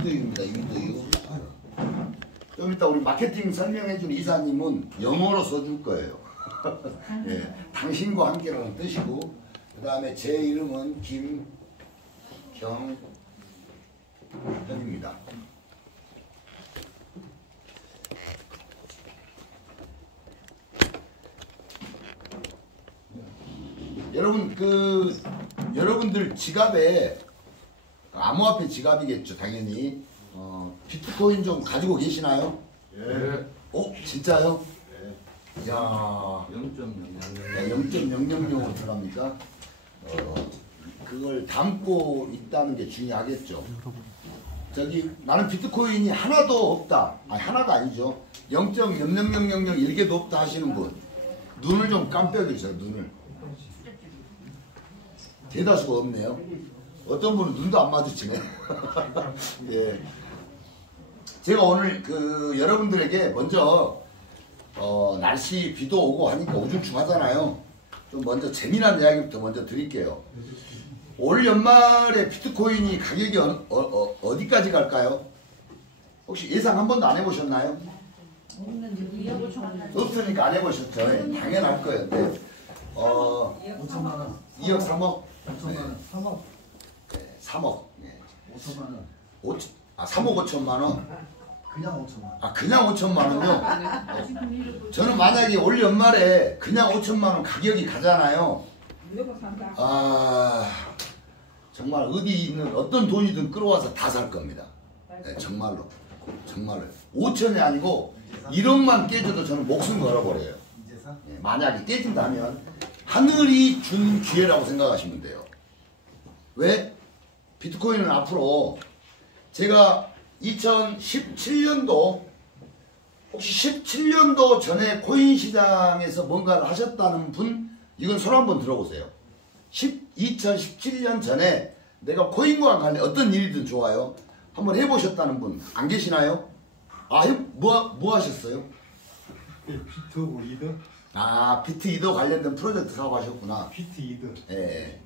이두유입니다. 이두유. 좀 이따 우리 마케팅 설명해준 이사님은 영어로 써줄 거예요. 예, 당신과 함께라는 뜻이고, 그 다음에 제 이름은 김경현입니다. 여러분 여러분들 지갑에 암호화폐 지갑이겠죠, 당연히. 비트코인 좀 가지고 계시나요? 예. 진짜요? 예. 야, 0.000으로 들어갑니까? 그걸 담고 있다는 게 중요하겠죠. 저기 나는 비트코인이 하나도 없다. 아니, 하나가 아니죠. 0.00001개도 없다 하시는 분, 눈을 좀 깜빡이세요. 눈을. 대다수가 없네요. 어떤 분은 눈도 안 마주치네. 예. 제가 오늘 여러분들에게 먼저 날씨 비도 오고 하니까 우중충하잖아요. 좀 먼저 재미난 이야기부터 먼저 드릴게요. 올 연말에 비트코인이 가격이 어디까지 갈까요? 혹시 예상 한 번도 안 해보셨나요? 없으니까 안 해보셨죠? 당연할 거예요. 네. 5천만 원. 2억 3억? 5천만 원. 3억. 네, 3억. 네. 5천만 원. 3억 5천만 원? 그냥 5천만 원. 그냥 5천만 원요? 저는 만약에 올 연말에 그냥 5천만 원 가격이 가잖아요. 정말 어디 있는 어떤 돈이든 끌어와서 다 살 겁니다. 네, 정말로. 정말로. 5천이 아니고 1억만 깨져도 저는 목숨 걸어버려요. 네, 만약에 깨진다면 하늘이 준 기회라고 생각하시면 돼요. 왜? 비트코인은 앞으로 제가 2017년도 혹시 17년도 전에 코인 시장에서 뭔가를 하셨다는 분, 이건 손 한번 들어보세요. 2017년 전에 내가 코인과 관련 어떤 일이든 좋아요. 한번 해보셨다는 분 안 계시나요? 뭐 하셨어요? 비트 이더? 비트 이더 관련된 프로젝트 사업하셨구나. 비트 이더. 예.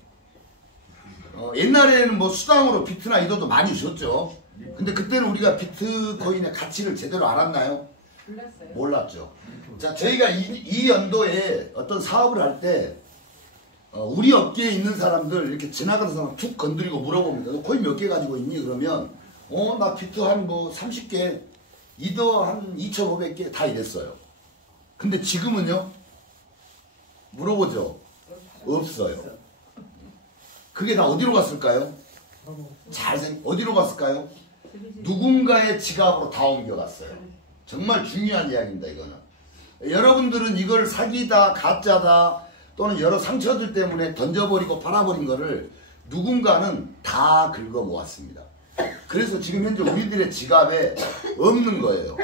옛날에는 뭐 수당으로 비트나 이더도 많이 줬죠. 근데 그때는 우리가 비트코인의 가치를 제대로 알았나요? 몰랐죠. 자, 저희가 이 연도에 어떤 사업을 할 때 우리 업계에 있는 사람들 이렇게 지나가는 사람 툭 건드리고 물어봅니다. 너 코인 몇 개 가지고 있니? 그러면 나 비트 한 뭐 30개, 이더 한 2,500개 다 이랬어요. 근데 지금은요? 물어보죠. 없어요. 그게 다 어디로 갔을까요? 어디로 갔을까요? 누군가의 지갑으로 다 옮겨갔어요. 정말 중요한 이야기입니다, 이거는. 여러분들은 이걸 사기다, 가짜다, 또는 여러 상처들 때문에 던져버리고 팔아버린 거를 누군가는 다 긁어 모았습니다. 그래서 지금 현재 우리들의 지갑에 없는 거예요.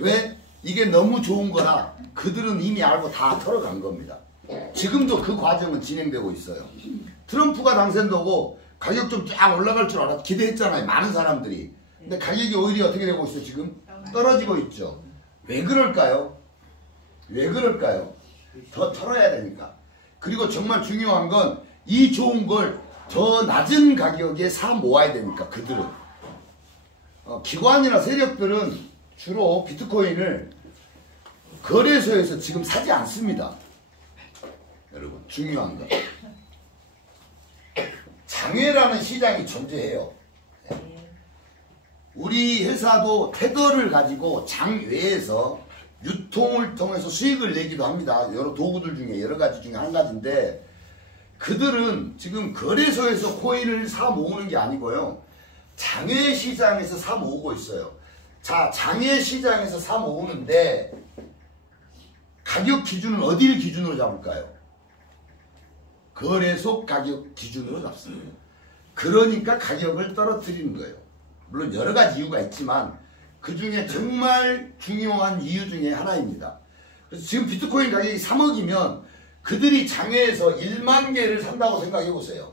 왜? 이게 너무 좋은 거라 그들은 이미 알고 다 털어간 겁니다. 지금도 그 과정은 진행되고 있어요. 트럼프가 당선되고 가격 좀 쫙 올라갈 줄 알았 기대했잖아요. 많은 사람들이. 근데 가격이 오히려 어떻게 되고 있어요? 지금 떨어지고 있죠. 왜 그럴까요? 왜 그럴까요? 더 털어야 되니까. 그리고 정말 중요한 건 이 좋은 걸 더 낮은 가격에 사 모아야 되니까 그들은. 기관이나 세력들은 주로 비트코인을 거래소에서 지금 사지 않습니다. 여러분, 중요한 건 장외라는 시장이 존재해요. 우리 회사도 테더를 가지고 장외에서 유통을 통해서 수익을 내기도 합니다. 여러 도구들 중에 여러 가지 중에 한 가지인데, 그들은 지금 거래소에서 코인을 사 모으는 게 아니고요, 장외 시장에서 사 모으고 있어요. 자, 장외 시장에서 사 모으는데 가격 기준은 어디를 기준으로 잡을까요? 거래소 가격 기준으로 잡습니다. 그러니까 가격을 떨어뜨리는 거예요. 물론 여러 가지 이유가 있지만 그 중에 정말 중요한 이유 중에 하나입니다. 그래서 지금 비트코인 가격이 3억이면 그들이 장외에서 1만 개를 산다고 생각해 보세요.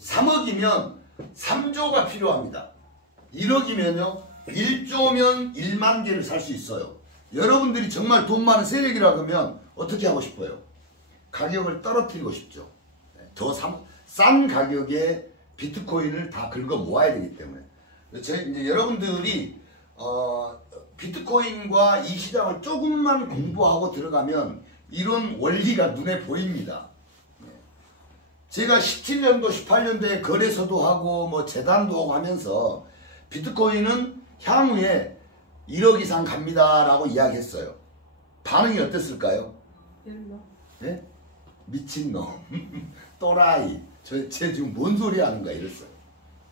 3억이면 3조가 필요합니다. 1억이면요 1조면 1만 개를 살 수 있어요. 여러분들이 정말 돈 많은 세력이라 그러면 어떻게 하고 싶어요? 가격을 떨어뜨리고 싶죠. 더 싼 가격에 비트코인을 다 긁어 모아야 되기 때문에. 이제 여러분들이 비트코인과 이 시장을 조금만 공부하고 들어가면 이런 원리가 눈에 보입니다. 제가 17년도, 18년도에 거래소도 하고 뭐 재단도 하고 하면서 비트코인은 향후에 1억 이상 갑니다라고 이야기했어요. 반응이 어땠을까요? 네? 미친놈, 또라이, 쟤 지금 뭔 소리 하는 거야 이랬어요.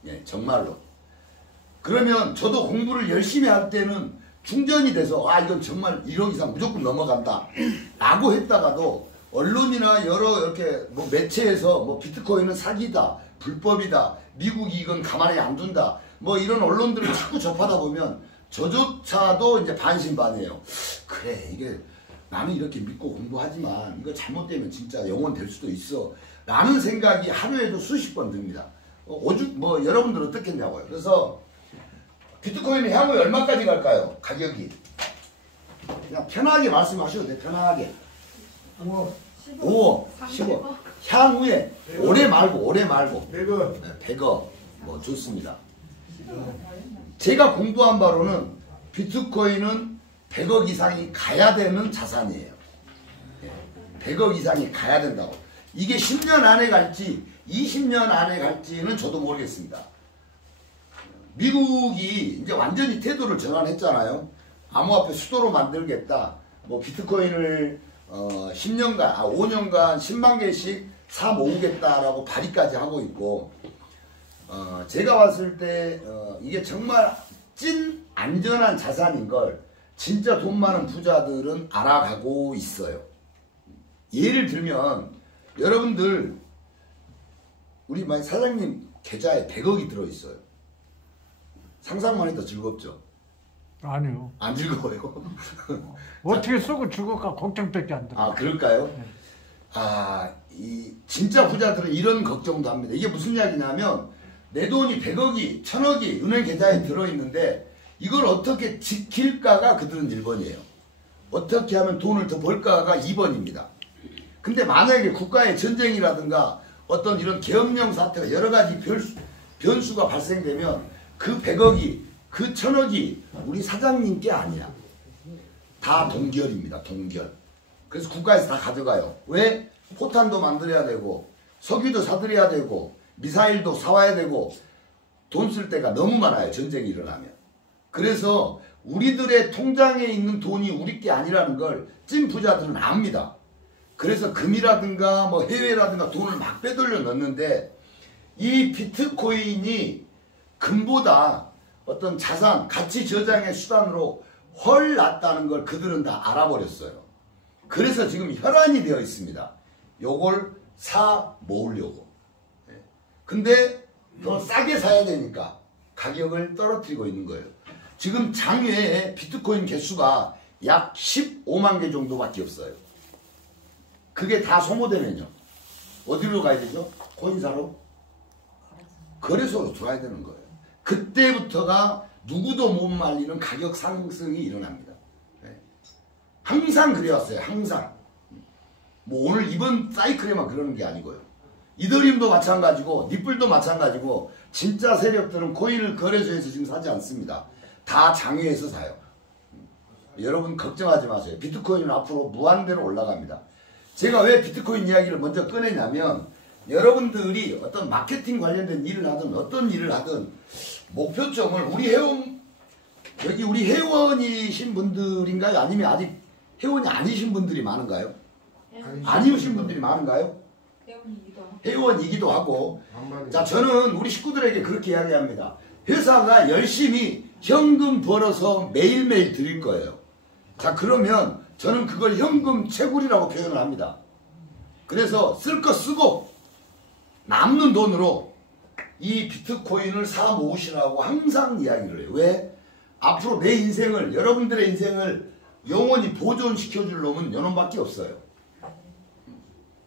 예, 정말로. 그러면 저도 공부를 열심히 할 때는 충전이 돼서 이건 정말 1억 이상 무조건 넘어간다 라고 했다가도 언론이나 여러 이렇게 뭐 매체에서 뭐 비트코인은 사기다, 불법이다, 미국이 이건 가만히 안 둔다 뭐 이런 언론들을 자꾸 접하다 보면 저조차도 이제 반신반의해요. 그래, 이게 나는 이렇게 믿고 공부하지만 이거 잘못되면 진짜 영원 될 수도 있어 라는 생각이 하루에도 수십 번 듭니다. 오죽 뭐 여러분들 어떻겠냐고요. 그래서 비트코인이 향후에 얼마까지 갈까요? 가격이 그냥 편하게 말씀하셔도 돼요. 편하게 5억, 10억 향후에 올해 말고 100억 100억 뭐 좋습니다. 제가 공부한 바로는 비트코인은 100억 이상이 가야 되는 자산이에요. 100억 이상이 가야 된다고. 이게 10년 안에 갈지 20년 안에 갈지는 저도 모르겠습니다. 미국이 이제 완전히 태도를 전환했잖아요. 암호화폐 수도로 만들겠다. 뭐 비트코인을 10년간, 5년간 10만 개씩 사 모으겠다라고 발의까지 하고 있고, 제가 봤을 때 이게 정말 찐 안전한 자산인 걸 진짜 돈 많은 부자들은 알아가고 있어요. 예를 들면 여러분들 우리 만약 사장님 계좌에 100억이 들어있어요. 상상만 해도 즐겁죠? 아니요. 안 즐거워요? 어떻게 쓰고 죽을까 걱정밖에 안 들어요. 그럴까요? 네. 이 진짜 부자들은 이런 걱정도 합니다. 이게 무슨 이야기냐면 내 돈이 100억이, 1000억이 은행 계좌에 들어있는데 이걸 어떻게 지킬까가 그들은 1번이에요. 어떻게 하면 돈을 더 벌까가 2번입니다. 근데 만약에 국가의 전쟁이라든가 어떤 이런 계엄령 사태가 여러 가지 변수가 발생되면 그 100억이, 그 1000억이 우리 사장님께 아니야. 다 동결입니다. 동결. 그래서 국가에서 다 가져가요. 왜? 포탄도 만들어야 되고 석유도 사들여야 되고 미사일도 사와야 되고 돈 쓸 데가 너무 많아요. 전쟁이 일어나면. 그래서 우리들의 통장에 있는 돈이 우리 게 아니라는 걸 찐 부자들은 압니다. 그래서 금이라든가 뭐 해외라든가 돈을 막 빼돌려 넣는데 이 비트코인이 금보다 어떤 자산, 가치 저장의 수단으로 훨 낫다는 걸 그들은 다 알아버렸어요. 그래서 지금 혈안이 되어 있습니다. 요걸 사 모으려고. 근데 더 싸게 사야 되니까 가격을 떨어뜨리고 있는 거예요. 지금 장외에 비트코인 개수가 약 15만 개 정도밖에 없어요. 그게 다 소모되면요. 어디로 가야 되죠? 코인 사러? 거래소로 들어와야 되는 거예요. 그때부터가 누구도 못 말리는 가격 상승이 일어납니다. 항상 그래왔어요. 항상. 뭐 오늘 이번 사이클에만 그러는 게 아니고요. 이더리움도 마찬가지고 니플도 마찬가지고 진짜 세력들은 코인을 거래소에서 지금 사지 않습니다. 다 장외에서 사요. 여러분 걱정하지 마세요. 비트코인은 앞으로 무한대로 올라갑니다. 제가 왜 비트코인 이야기를 먼저 꺼내냐면 여러분들이 어떤 마케팅 관련된 일을 하든 어떤 일을 하든 목표점을 여기 우리 회원이신 분들인가요? 아니면 아직 회원이 아니신 분들이 많은가요? 아니신 분들이 많은가요? 회원이기도 하고. 자, 저는 우리 식구들에게 그렇게 이야기합니다. 회사가 열심히 현금 벌어서 매일매일 드릴 거예요. 자, 그러면 저는 그걸 현금 채굴이라고 표현을 합니다. 그래서 쓸 거 쓰고 남는 돈으로 이 비트코인을 사 모으시라고 항상 이야기를 해요. 왜? 앞으로 내 인생을, 여러분들의 인생을 영원히 보존시켜 줄 놈은 요놈밖에 없어요.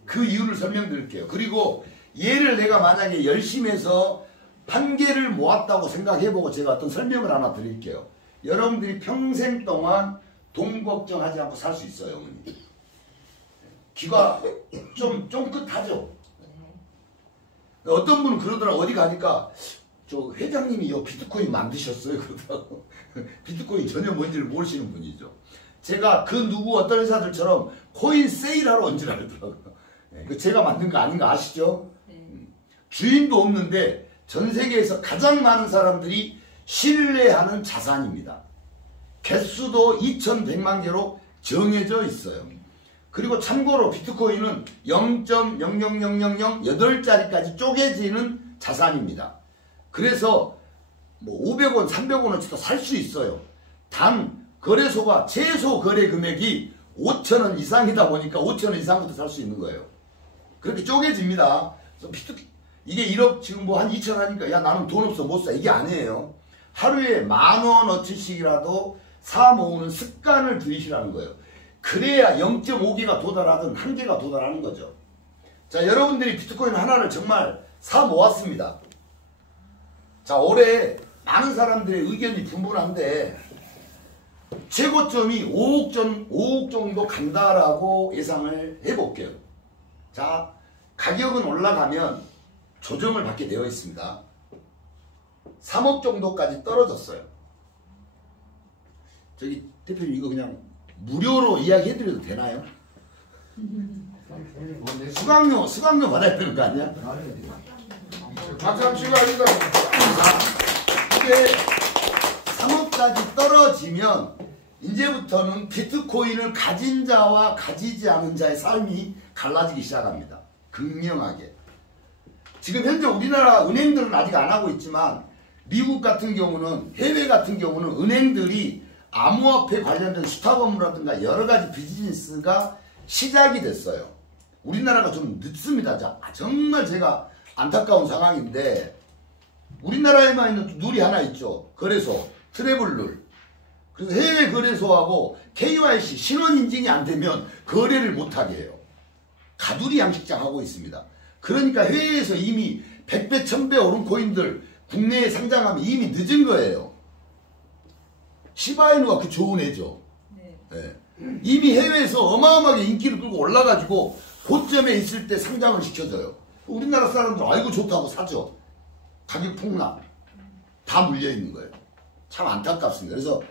그 이유를 설명드릴게요. 그리고 얘를 내가 만약에 열심히 해서 한 개를 모았다고 생각해보고 제가 어떤 설명을 하나 드릴게요. 여러분들이 평생 동안 돈 걱정하지 않고 살 수 있어요, 어머니. 귀가 좀 쫑긋하죠? 어떤 분은 그러더라고. 어디 가니까 저 회장님이 요 비트코인 만드셨어요. 그러다고 비트코인 전혀 뭔지를 모르시는 분이죠. 제가 그 누구 어떤 회사들처럼 코인 세일하러 온 줄 알더라고요. 그 제가 만든 거 아닌 거 아시죠? 주인도 없는데 전 세계에서 가장 많은 사람들이 신뢰하는 자산입니다. 개수도 2100만 개로 정해져 있어요. 그리고 참고로 비트코인은 0.0000008자리까지 쪼개지는 자산입니다. 그래서 뭐 500원, 300원어치도 살 수 있어요. 단 거래소가 최소 거래 금액이 5,000원 이상이다 보니까 5,000원 이상부터 살 수 있는 거예요. 그렇게 쪼개집니다. 그래서 이게 1억 지금 뭐 한 2천 하니까 야 나는 돈 없어 못 사. 이게 아니에요. 하루에 10,000원어치씩이라도 사 모으는 습관을 들이시라는 거예요. 그래야 0.5개가 도달하든 1개가 도달하는 거죠. 자, 여러분들이 비트코인 하나를 정말 사 모았습니다. 자, 올해 많은 사람들의 의견이 분분한데 최고점이 5억 정도 간다라고 예상을 해볼게요. 자, 가격은 올라가면 조정을 받게 되어 있습니다. 3억 정도까지 떨어졌어요. 저기 대표님 이거 그냥 무료로 이야기해드려도 되나요? 수강료 받아야 되는 거 아니야? 박상치가 아니다. 이게 3억까지 떨어지면 이제부터는 비트코인을 가진 자와 가지지 않은 자의 삶이 갈라지기 시작합니다. 극명하게. 지금 현재 우리나라 은행들은 아직 안 하고 있지만 미국 같은 경우는 해외 같은 경우는 은행들이 암호화폐 관련된 수탁 업무라든가 여러가지 비즈니스가 시작이 됐어요. 우리나라가 좀 늦습니다. 정말 제가 안타까운 상황인데 우리나라에만 있는 룰이 하나 있죠. 거래소, 트래블룰. 그래서 해외 거래소하고 KYC 신원 인증이 안 되면 거래를 못하게 해요. 가두리 양식장 하고 있습니다. 그러니까 해외에서 이미 100배, 1000배 오른 코인들 국내에 상장하면 이미 늦은 거예요. 시바이누가 그 좋은 애죠. 네. 이미 해외에서 어마어마하게 인기를 끌고 올라가지고 고점에 있을 때 상장을 시켜줘요. 우리나라 사람들 아이고 좋다고 사죠. 가격 폭락. 다 물려있는 거예요. 참 안타깝습니다. 그래서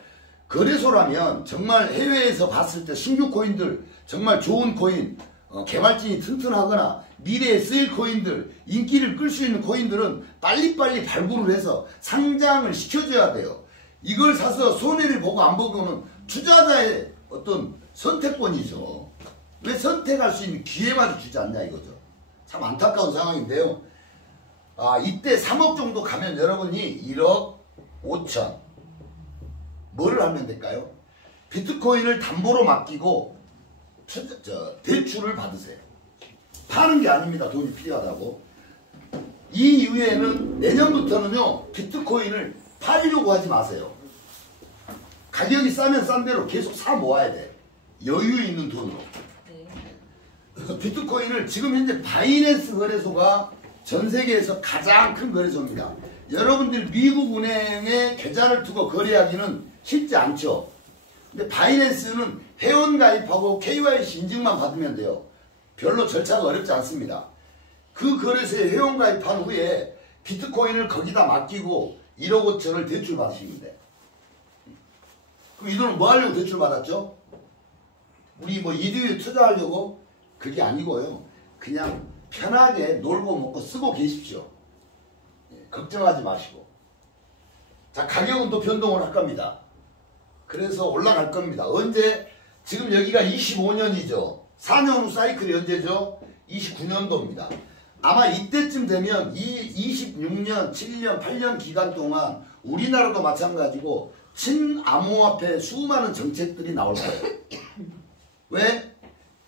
거래소라면 정말 해외에서 봤을 때 신규 코인들 정말 좋은 코인 개발진이 튼튼하거나 미래에 쓰일 코인들 인기를 끌 수 있는 코인들은 빨리빨리 발굴을 해서 상장을 시켜줘야 돼요. 이걸 사서 손해를 보고 안 보고는 투자자의 어떤 선택권이죠. 왜 선택할 수 있는 기회마저 주지 않냐 이거죠. 참 안타까운 상황인데요. 이때 3억 정도 가면 여러분이 1억 5천 뭐를 하면 될까요? 비트코인을 담보로 맡기고 대출을 받으세요. 파는 게 아닙니다. 돈이 필요하다고. 이 이후에는 내년부터는요 비트코인을 팔려고 하지 마세요. 가격이 싸면 싼 대로 계속 사 모아야 돼. 여유 있는 돈으로. 그래서 비트코인을 지금 현재 바이낸스 거래소가 전 세계에서 가장 큰 거래소입니다. 여러분들 미국 은행에 계좌를 두고 거래하기는 쉽지 않죠. 근데 바이낸스는 회원 가입하고 KYC 인증만 받으면 돼요. 별로 절차가 어렵지 않습니다. 그 거래소에 회원 가입한 후에 비트코인을 거기다 맡기고 1억 5천을 대출 받으시면 돼. 그럼 이 돈은 뭐 하려고 대출 받았죠? 우리 뭐 이득에 투자하려고? 그게 아니고요. 그냥 편하게 놀고 먹고 쓰고 계십시오. 걱정하지 마시고. 자, 가격은 또 변동을 할 겁니다. 그래서 올라갈 겁니다. 언제? 지금 여기가 25년이죠. 4년 후 사이클이 언제죠? 29년도입니다. 아마 이때쯤 되면 이 26년, 7년, 8년 기간 동안 우리나라도 마찬가지고 친암호화폐 수많은 정책들이 나올 거예요. 왜?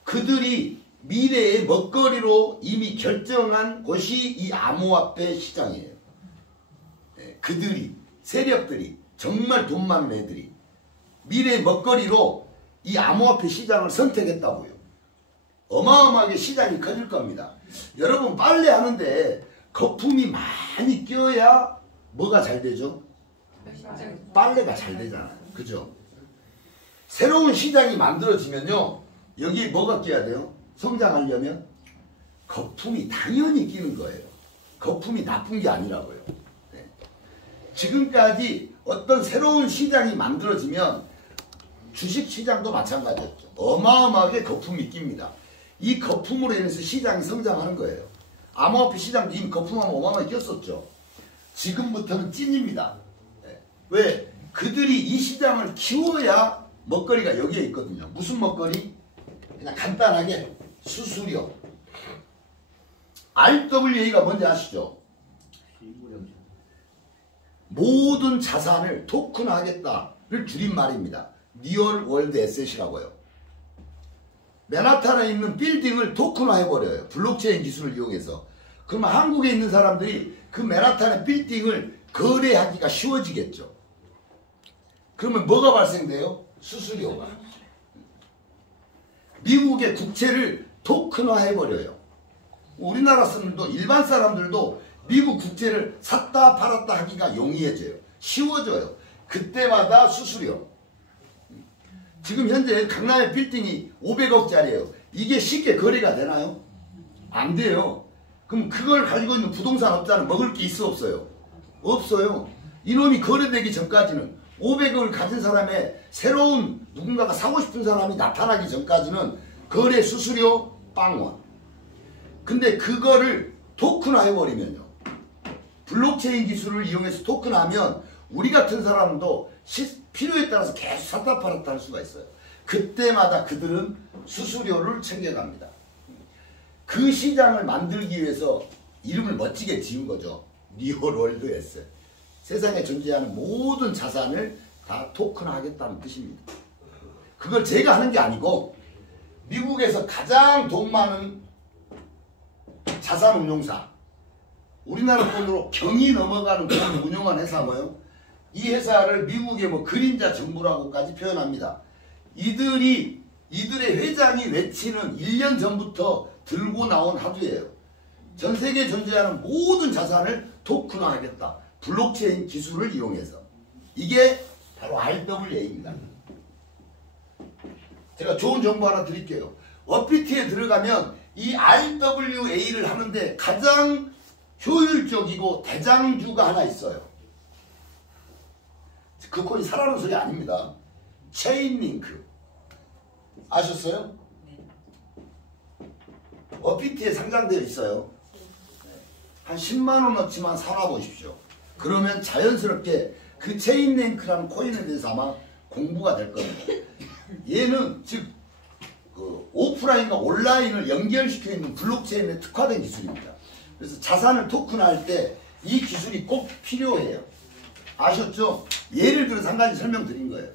그들이 미래의 먹거리로 이미 결정한 곳이 이 암호화폐 시장이에요. 그들이, 세력들이, 정말 돈 많은 애들이 미래의 먹거리로 이 암호화폐 시장을 선택했다고요. 어마어마하게 시장이 커질 겁니다. 여러분 빨래 하는데 거품이 많이 껴야 뭐가 잘 되죠? 빨래가 잘 되잖아요. 그죠? 새로운 시장이 만들어지면요. 여기 뭐가 껴야 돼요? 성장하려면 거품이 당연히 끼는 거예요. 거품이 나쁜 게 아니라고요. 네. 지금까지 어떤 새로운 시장이 만들어지면 주식시장도 마찬가지였죠. 어마어마하게 거품이 낍니다. 이 거품으로 인해서 시장이 성장하는 거예요. 암호화폐 시장도 이미 거품하면 어마어마하게 꼈었죠. 지금부터는 찐입니다. 왜? 그들이 이 시장을 키워야 먹거리가 여기에 있거든요. 무슨 먹거리? 그냥 간단하게 수수료. RWA가 뭔지 아시죠? 모든 자산을 토큰화하겠다를 줄임말입니다. 리얼 월드 에셋이라고요. 맨하탄에 있는 빌딩을 토큰화해버려요. 블록체인 기술을 이용해서. 그러면 한국에 있는 사람들이 그 맨하탄의 빌딩을 거래하기가 쉬워지겠죠. 그러면 뭐가 발생돼요? 수수료가. 미국의 국채를 토큰화해버려요. 우리나라 사람들도 일반 사람들도 미국 국채를 샀다 팔았다 하기가 용이해져요. 쉬워져요. 그때마다 수수료. 지금 현재 강남의 빌딩이 500억짜리예요. 이게 쉽게 거래가 되나요? 안 돼요. 그럼 그걸 가지고 있는 부동산 업자는 먹을 게 있어 없어요? 없어요. 이놈이 거래되기 전까지는 500억을 가진 사람의 새로운 누군가가 사고 싶은 사람이 나타나기 전까지는 거래 수수료 빵원. 근데 그거를 토큰화해버리면요. 블록체인 기술을 이용해서 토큰하면 우리 같은 사람도 필요에 따라서 계속 샀다 팔았다 할 수가 있어요. 그때마다 그들은 수수료를 챙겨갑니다. 그 시장을 만들기 위해서 이름을 멋지게 지은 거죠. 리얼 월드 에셋. 세상에 존재하는 모든 자산을 다 토큰화하겠다는 뜻입니다. 그걸 제가 하는 게 아니고 미국에서 가장 돈 많은 자산운용사, 우리나라 돈으로 경이 넘어가는 돈을 운용한 회사 뭐예요? 이 회사를 미국의 뭐 그림자 정부라고까지 표현합니다. 이들의 회장이 외치는 1년 전부터 들고 나온 화두예요. 전 세계에 존재하는 모든 자산을 토큰화하겠다. 블록체인 기술을 이용해서. 이게 바로 RWA입니다. 제가 좋은 정보 하나 드릴게요. 업비트에 들어가면 이 RWA를 하는데 가장 효율적이고 대장주가 하나 있어요. 그 코인 사라는 소리 아닙니다. 체인링크. 아셨어요? 업비트에 상장되어 있어요. 한 10만원어치만 사놔 보십시오. 그러면 자연스럽게 그 체인링크라는 코인에 대해서 아마 공부가 될 겁니다. 얘는 즉 그 오프라인과 온라인을 연결시켜 있는 블록체인에 특화된 기술입니다. 그래서 자산을 토큰화할 때 이 기술이 꼭 필요해요. 아셨죠? 예를 들어서 한 가지 설명드린 거예요.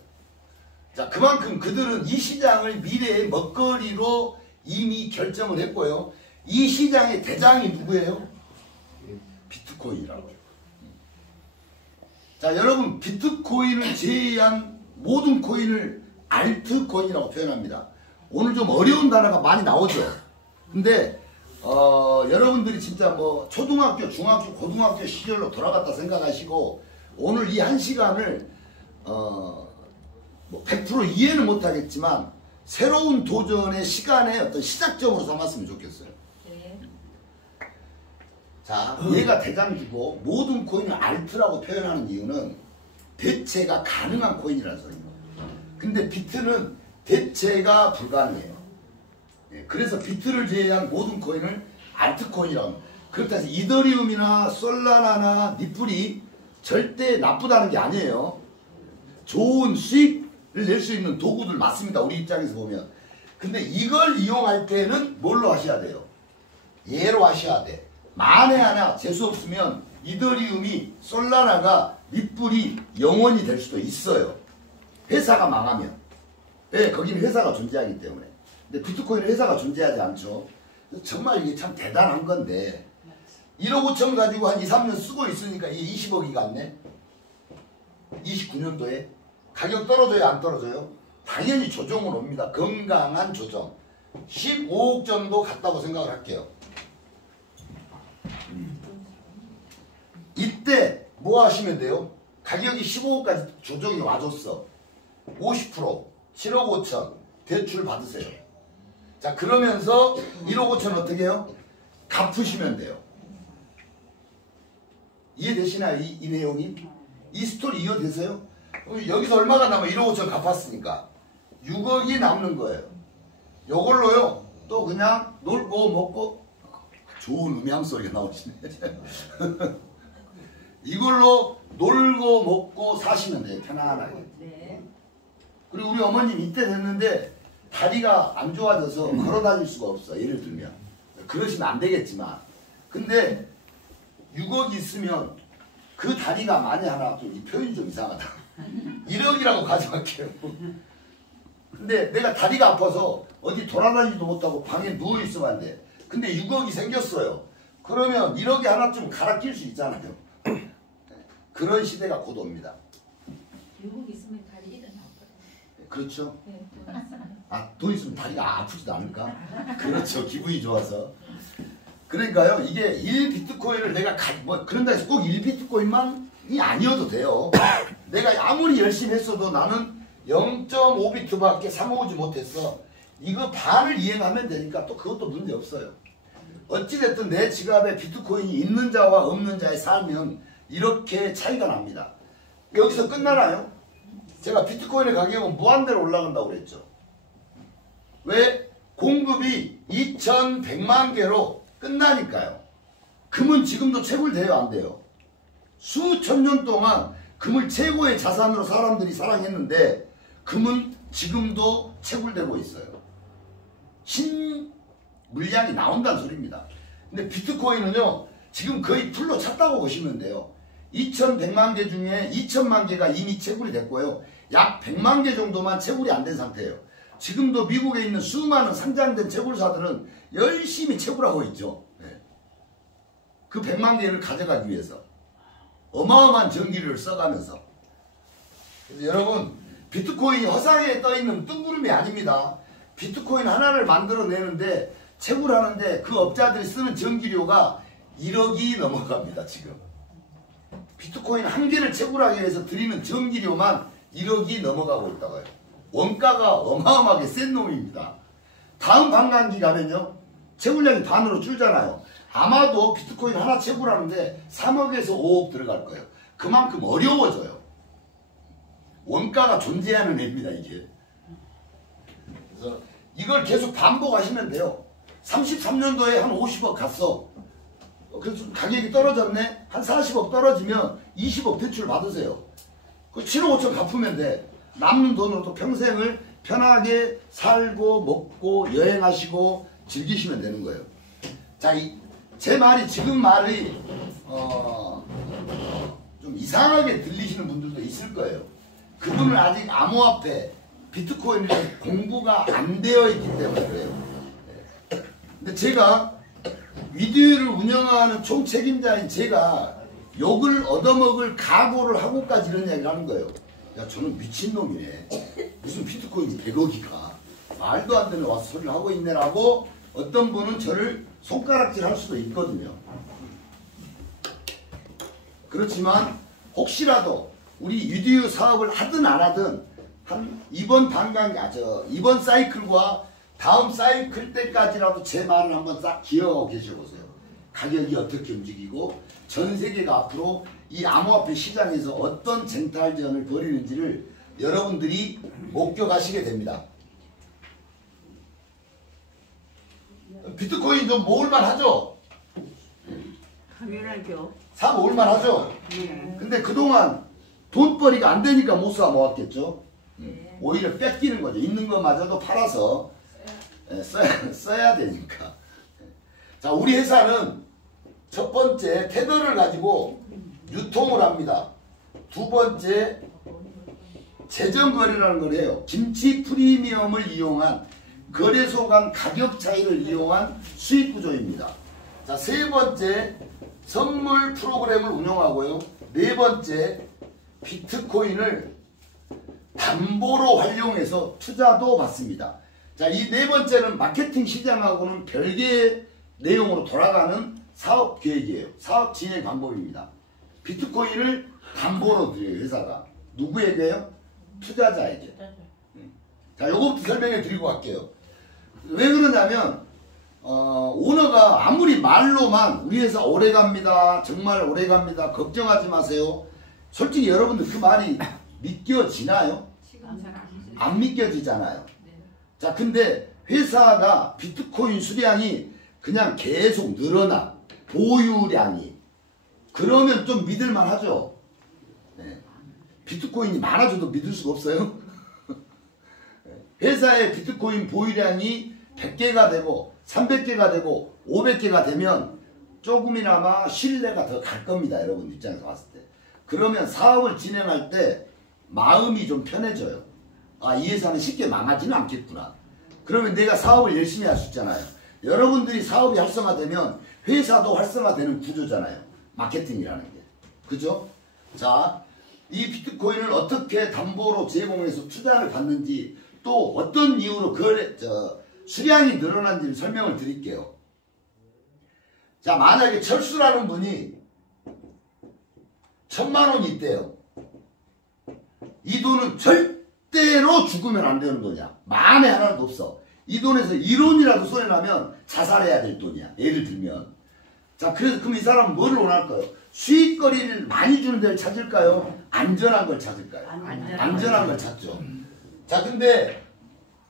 자, 그만큼 그들은 이 시장을 미래의 먹거리로 이미 결정을 했고요. 이 시장의 대장이 누구예요? 비트코인이라고요. 자, 여러분, 비트코인을 제외한 모든 코인을 알트코인이라고 표현합니다. 오늘 좀 어려운 단어가 많이 나오죠. 근데 여러분들이 진짜 뭐 초등학교, 중학교, 고등학교 시절로 돌아갔다 생각하시고 오늘 이 한 시간을 뭐 100% 이해는 못하겠지만 새로운 도전의 시간의 어떤 시작점으로 삼았으면 좋겠어요. 네. 자, 얘가 대장주고 모든 코인을 알트라고 표현하는 이유는 대체가 가능한 코인이라는 소리입니다. 근데 비트는 대체가 불가능해요. 그래서 비트를 제외한 모든 코인을 알트코인이라고 합니다. 그렇다 해서 이더리움이나 솔라나나 리플이 절대 나쁘다는 게 아니에요. 좋은 수익을 낼 수 있는 도구들 맞습니다. 우리 입장에서 보면. 근데 이걸 이용할 때는 뭘로 하셔야 돼요? 얘로 하셔야 돼. 만에 하나 재수 없으면 이더리움이 솔라나가 리플이 영원히 될 수도 있어요. 회사가 망하면. 네, 거기는 회사가 존재하기 때문에. 근데 비트코인은 회사가 존재하지 않죠. 정말 이게 참 대단한 건데 1억 5천 가지고 한 2, 3년 쓰고 있으니까 이게 20억이 갔네. 29년도에 가격 떨어져요, 안 떨어져요? 당연히 조정은 옵니다. 건강한 조정. 15억 정도 갔다고 생각을 할게요. 이때 뭐 하시면 돼요? 가격이 15억까지 조정이 와줬어. 50% 7억 5천 대출 받으세요. 자, 그러면서 1억 5천 어떻게 해요? 갚으시면 돼요. 이해되시나요? 이 내용이? 이 스토리 이해되세요? 여기서 얼마가 남아 1억 5천 갚았으니까 6억이 남는 거예요. 요걸로요 또 그냥 놀고 먹고 좋은 음향 소리가 나오시네. 이걸로 놀고 먹고 사시면 돼요. 편안하게. 네. 그리고 우리 어머님 이때 됐는데 다리가 안 좋아져서 걸어 다닐 수가 없어. 예를 들면 그러시면 안 되겠지만 근데 6억 있으면 그 다리가 만에 하나 좀 이 표현이 좀 이상하다. 1억이라고 가져갈게요. 근데 내가 다리가 아파서 어디 돌아다니지도 못하고 방에 누워 있으면 안 돼. 근데 6억이 생겼어요. 그러면 1억이 하나쯤 갈아 낄 수 있잖아요. 그런 시대가 곧 옵니다. 유혹 있으면 다리 일어나거든요. 그렇죠? 네, 돈 있으면. 아, 돈 있으면 다리가 아프지도 않을까? 그렇죠. 기분이 좋아서. 그러니까요, 이게 1비트코인을 내가 뭐 그런다 해서 꼭 1비트코인만이 아니어도 돼요. 내가 아무리 열심히 했어도 나는 0.5비트밖에 사모으지 못했어. 이거 반을 이행하면 되니까 또 그것도 문제 없어요. 어찌됐든 내 지갑에 비트코인이 있는 자와 없는 자의 삶은 이렇게 차이가 납니다. 여기서 끝나나요? 제가 비트코인의 가격은 무한대로 올라간다고 그랬죠. 왜? 공급이 2100만 개로 끝나니까요. 금은 지금도 채굴돼요, 안 돼요? 수천 년 동안 금을 최고의 자산으로 사람들이 사랑했는데 금은 지금도 채굴되고 있어요. 신 물량이 나온다는 소리입니다. 근데 비트코인은요, 지금 거의 풀로 찼다고 보시면 돼요. 2100만 개 중에 2000만 개가 이미 채굴이 됐고요. 약 100만 개 정도만 채굴이 안 된 상태예요. 지금도 미국에 있는 수많은 상장된 채굴사들은 열심히 채굴하고 있죠. 네. 그 100만 개를 가져가기 위해서 어마어마한 전기료를 써가면서. 그래서 여러분, 비트코인이 허상에 떠있는 뜬구름이 아닙니다. 비트코인 하나를 만들어내는데 채굴하는데 그 업자들이 쓰는 전기료가 1억이 넘어갑니다. 지금 비트코인 한 개를 채굴하기 위해서 들이는 전기료만 1억이 넘어가고 있다고 해요. 원가가 어마어마하게 센 놈입니다. 다음 반감기 가면요, 채굴량이 반으로 줄잖아요. 아마도 비트코인 하나 채굴하는데 3억에서 5억 들어갈 거예요. 그만큼 어려워져요. 원가가 존재하는 애입니다, 이게. 그래서 이걸 계속 반복하시면 돼요. 33년도에 한 50억 갔어. 그래서 가격이 떨어졌네. 한 40억 떨어지면 20억 대출 받으세요. 그 7억 5천 갚으면 돼. 남는 돈으로 또 평생을 편하게 살고 먹고 여행하시고 즐기시면 되는 거예요. 자, 제 말이 지금 말이 좀 이상하게 들리시는 분들도 있을 거예요. 그분은 아직 암호화폐, 비트코인에 공부가 안 되어 있기 때문에 그래요. 근데 제가 위드유를 운영하는 총책임자인 제가 욕을 얻어먹을 각오를 하고까지 이런 이야기를 하는 거예요. 야, 저는 미친놈이네. 무슨 비트코인이 100억이가. 말도 안 되는 와서 소리를 하고 있네라고 어떤 분은 저를 손가락질 할 수도 있거든요. 그렇지만 혹시라도 우리 위드유 사업을 하든 안 하든 한 이번 이번 사이클과 다음 사이클 때까지라도 제 말을 한번 싹 기억하고 계셔보세요. 가격이 어떻게 움직이고 전 세계가 앞으로 이 암호화폐 시장에서 어떤 쟁탈전을 벌이는지를 여러분들이 목격하시게 됩니다. 비트코인 좀 모을만 하죠? 당연하죠. 사 모을만 하죠? 네. 근데 그동안 돈벌이가 안 되니까 못 사 모았겠죠? 네. 오히려 뺏기는 거죠. 있는 것마저도 팔아서 써야 되니까. 자, 우리 회사는 첫 번째 테더를 가지고 유통을 합니다. 두 번째 재정거래라는 걸 해요. 김치 프리미엄을 이용한 거래소 간 가격 차이를 이용한 수익 구조입니다. 자, 세 번째 선물 프로그램을 운영하고요. 네 번째 비트코인을 담보로 활용해서 투자도 받습니다. 자, 이 네 번째는 마케팅 시장하고는 별개의 내용으로 돌아가는 사업 계획이에요. 사업 진행 방법입니다. 비트코인을 담보로 드려요, 회사가. 누구에게요? 투자자에게. 자, 요것부터 설명해 드리고 갈게요. 왜 그러냐면, 오너가 아무리 말로만 우리 회사 오래 갑니다. 정말 오래 갑니다. 걱정하지 마세요. 솔직히 여러분들 그 말이 믿겨지나요? 지금 잘 아니죠. 안 믿겨지잖아요. 네. 자, 근데 회사가 비트코인 수량이 그냥 계속 늘어나, 보유량이. 그러면 좀 믿을만 하죠. 네. 비트코인이 많아져도 믿을 수가 없어요. 회사의 비트코인 보유량이 100개가 되고 300개가 되고 500개가 되면 조금이나마 신뢰가 더 갈 겁니다. 여러분 입장에서 봤을 때. 그러면 사업을 진행할 때 마음이 좀 편해져요. 아, 이 회사는 쉽게 망하지는 않겠구나. 그러면 내가 사업을 열심히 할 수 있잖아요. 여러분들이 사업이 활성화되면 회사도 활성화되는 구조잖아요. 마케팅이라는 게. 그죠? 자, 이 비트코인을 어떻게 담보로 제공해서 투자를 받는지 또 어떤 이유로 수량이 늘어난지를 설명을 드릴게요. 자, 만약에 철수라는 분이 1000만 원이 있대요. 이 돈은 절대로 죽으면 안 되는 돈이야. 만에 하나도 없어. 이 돈에서 1원이라도 손해나면 자살해야 될 돈이야. 예를 들면. 자, 그래서 그럼 이 사람은 뭐를 원할까요? 수익거리를 많이 주는 데를 찾을까요? 안전한 걸 찾을까요? 안전한 걸 찾죠. 자, 근데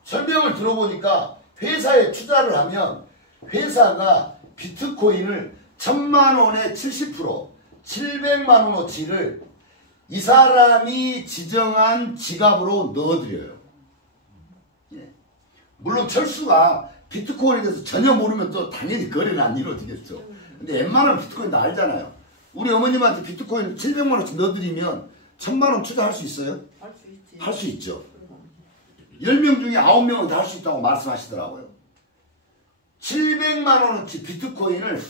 설명을 들어보니까 회사에 투자를 하면 회사가 비트코인을 1000만 원에 70%, 700만 원어치를 이 사람이 지정한 지갑으로 넣어드려요. 예. 물론 철수가 비트코인에 대해서 전혀 모르면 또 당연히 거래는 안 이루어지겠죠. 근데 웬만하면 비트코인 다 알잖아요. 우리 어머님한테 비트코인 700만 원어치 넣어드리면 1000만 원 투자할 수 있어요? 할 수 있지. 할 수 있죠. 10명 중에 9명은 다 할 수 있다고 말씀하시더라고요. 700만 원어치 비트코인을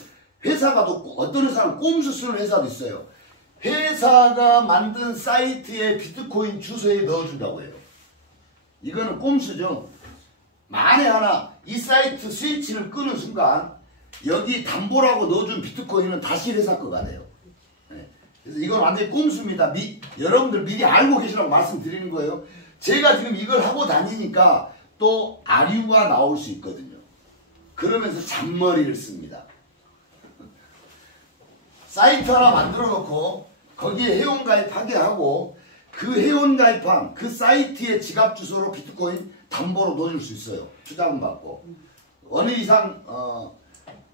회사가 또 어떤 회사는 꼼수 쓰는 회사도 있어요. 회사가 만든 사이트에 비트코인 주소에 넣어준다고 해요. 이거는 꼼수죠. 만에 하나 이 사이트 스위치를 끄는 순간 여기 담보라고 넣어준 비트코인은 다시 회사 거가 돼요. 네. 그래서 이건 완전히 꼼수입니다. 여러분들 미리 알고 계시라고 말씀드리는 거예요. 제가 지금 이걸 하고 다니니까 또 아류가 나올 수 있거든요. 그러면서 잔머리를 씁니다. 사이트 하나 만들어 놓고 거기에 회원가입하게 하고 그 회원가입한 그 사이트의 지갑 주소로 비트코인 담보로 넣어줄 수 있어요. 투자금 받고. 어느 이상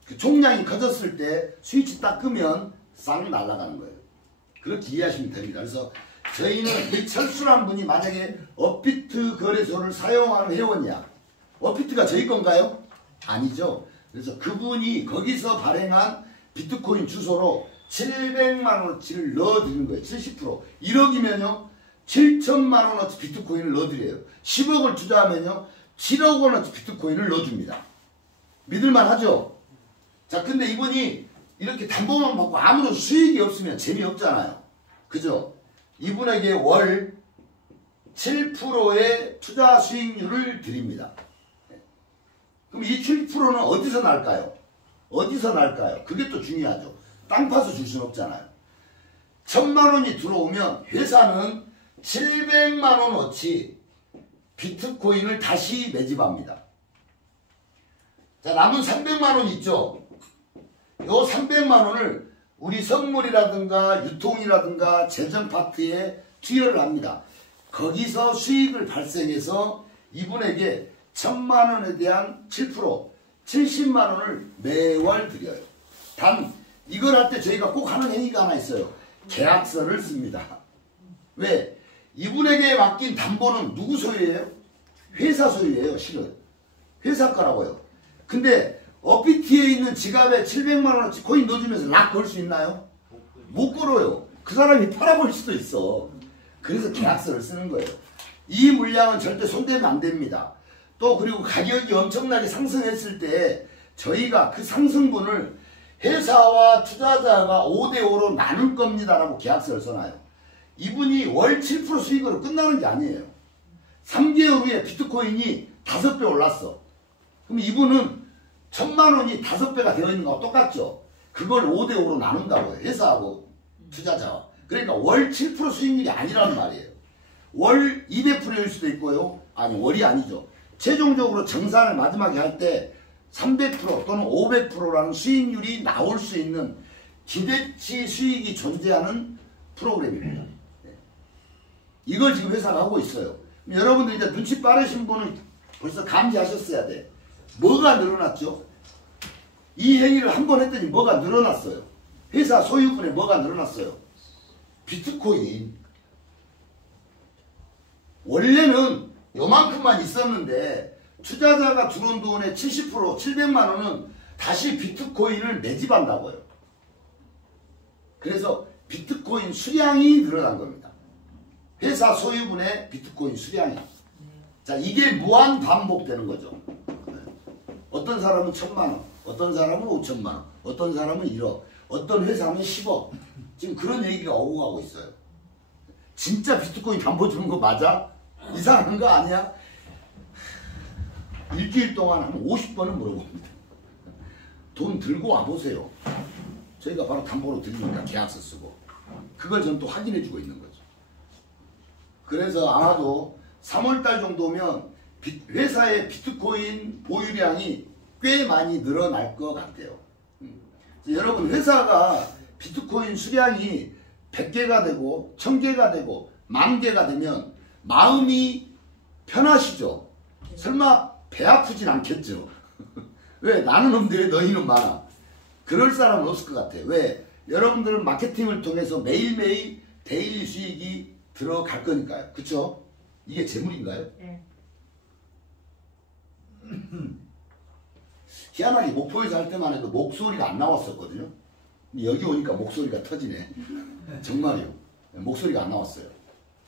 그 총량이 커졌을 때 스위치 딱 끄면 싹 날아가는 거예요. 그렇게 이해하시면 됩니다. 그래서 저희는 이 철수란 분이 만약에 업비트 거래소를 사용하는 회원이야. 업비트가 저희 건가요? 아니죠. 그래서 그분이 거기서 발행한 비트코인 주소로 700만 원어치를 넣어드리는 거예요. 70%. 1억이면요. 7천만 원어치 비트코인을 넣어드려요. 10억을 투자하면요. 7억 원어치 비트코인을 넣어줍니다. 믿을만 하죠? 자, 근데 이분이 이렇게 담보만 받고 아무런 수익이 없으면 재미없잖아요. 그죠? 이분에게 월 7%의 투자 수익률을 드립니다. 그럼 이 7%는 어디서 날까요? 어디서 날까요? 그게 또 중요하죠. 땅 파서 줄 수는 없잖아요. 1000만 원이 들어오면 회사는 700만 원어치 비트코인을 다시 매집합니다. 자, 남은 300만 원 있죠? 요 300만 원을 우리 선물이라든가 유통이라든가 재정 파트에 투여를 합니다. 거기서 수익을 발생해서 이분에게 1000만 원에 대한 7%, 70만 원을 매월 드려요. 단 이걸 할 때 저희가 꼭 하는 행위가 하나 있어요. 계약서를 씁니다. 왜? 이분에게 맡긴 담보는 누구 소유예요? 회사 소유예요. 실은. 회사 거라고요. 근데 업비트에 있는 지갑에 700만 원어치 코인 넣어주면서 락 걸 수 있나요? 못 걸어요. 그 사람이 팔아볼 수도 있어. 그래서 계약서를 쓰는 거예요. 이 물량은 절대 손대면 안 됩니다. 또 그리고 가격이 엄청나게 상승했을 때 저희가 그 상승분을 회사와 투자자가 5대5로 나눌 겁니다라고 계약서를 써놔요. 이분이 월 7% 수익으로 끝나는 게 아니에요. 3개월 후에 비트코인이 5배 올랐어. 그럼 이분은 1000만 원이 5배가 되어 있는 거와 똑같죠. 그걸 5대5로 나눈다고요. 회사하고 투자자와. 그러니까 월 7% 수익률이 아니라는 말이에요. 월 200%일 수도 있고요. 아니 월이 아니죠. 최종적으로 정산을 마지막에 할 때 300% 또는 500%라는 수익률이 나올 수 있는 기대치 수익이 존재하는 프로그램입니다. 네. 이걸 지금 회사가 하고 있어요. 여러분들 이제 눈치 빠르신 분은 벌써 감지하셨어야 돼. 뭐가 늘어났죠? 이 행위를 한 번 했더니 뭐가 늘어났어요? 회사 소유분에 뭐가 늘어났어요? 비트코인. 원래는 요만큼만 있었는데 투자자가 들어온 돈의 70% 700만 원은 다시 비트코인을 매집한다고요. 그래서 비트코인 수량이 늘어난 겁니다. 회사 소유분의 비트코인 수량이. 자, 이게 무한 반복되는 거죠. 어떤 사람은 1000만 원, 어떤 사람은 5천만 원, 어떤 사람은 1억, 어떤 회사는 10억. 지금 그런 얘기가 오고 가고 있어요. 진짜 비트코인 담보 주는 거 맞아? 이상한 거 아니야? 일주일 동안 한 50번은 물어봅니다. 돈 들고 와보세요. 저희가 바로 담보로 드리니까 계약서 쓰고. 그걸 저는 또 확인해 주고 있는 거죠. 그래서 아마도 3월달 정도면 회사의 비트코인 보유량이 꽤 많이 늘어날 것 같아요. 여러분, 회사가 비트코인 수량이 100개가 되고 1000개가 되고 10,000개가 되면 마음이 편하시죠? 설마 배 아프진 않겠죠? 왜? 나는 없는데 왜 너희는 많아? 그럴 사람은 없을 것 같아요. 왜? 여러분들은 마케팅을 통해서 매일매일 데일리 수익이 들어갈 거니까요. 그쵸? 이게 재물인가요? 네. 희한하게 목포에서 할 때만 해도 목소리가 안 나왔었거든요. 근데 여기 오니까 목소리가 터지네. 정말이요. 목소리가 안 나왔어요.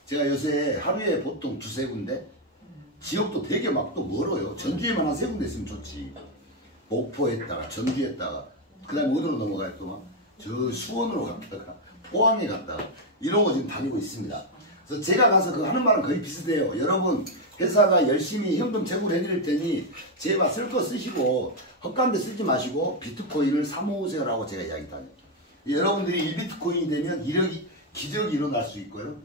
제가 요새 하루에 보통 2-3군데, 지역도 되게 막 또 멀어요. 전주에만 한 3군데 있으면 좋지. 목포에다가 전주에다가 그 다음에 어디로 넘어가요? 또 막 저 수원으로 갔다가 포항에 갔다가 이러고 지금 다니고 있습니다. 그래서 제가 가서 그 하는 말은 거의 비슷해요. 여러분, 회사가 열심히 현금 제공을 해드릴 테니 제발 쓸 거 쓰시고 헛간데 쓰지 마시고 비트코인을 사 모으세요라고 제가 이야기를 하죠. 여러분들이 1비트코인이 되면 기적이 일어날 수 있고요.